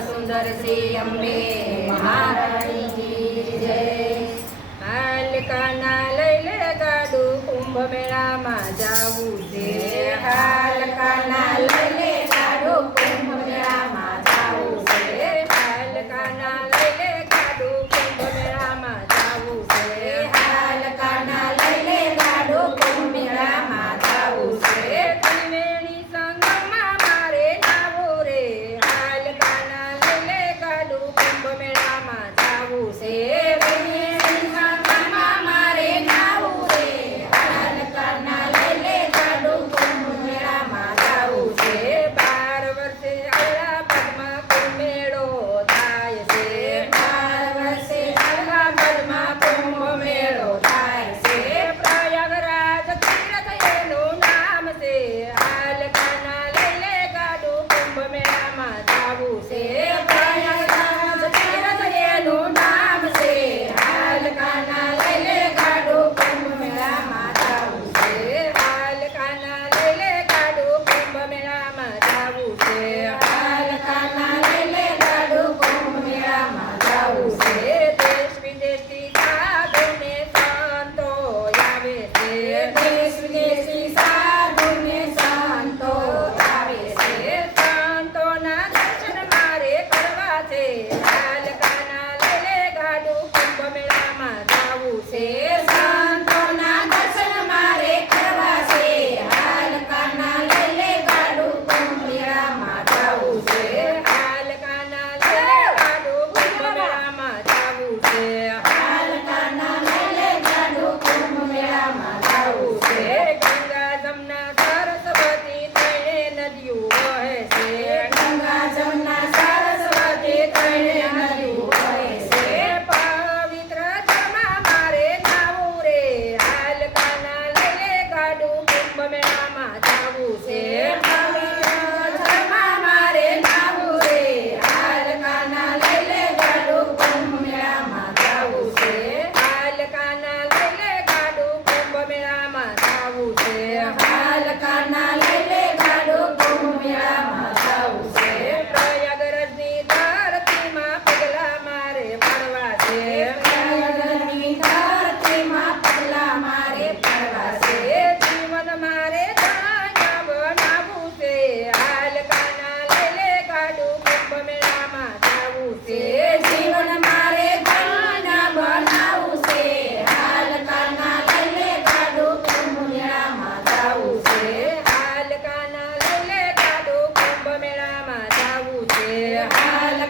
सुंदर से अम्बे महारानी की जय। हालकाना लैले गाडू कुंभ जाऊ। दे हाल हालकाना लैले Sí.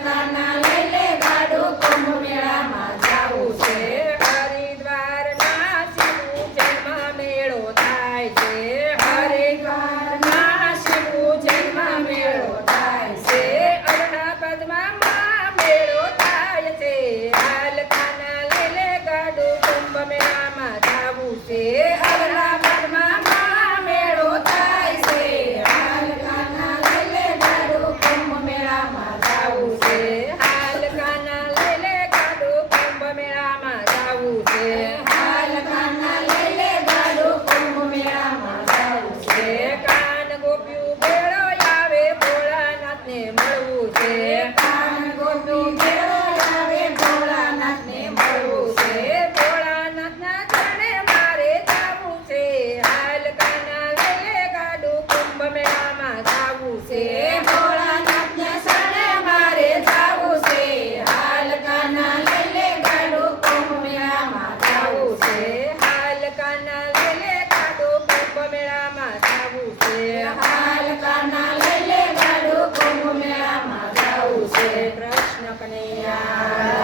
Satanás. કનૈયા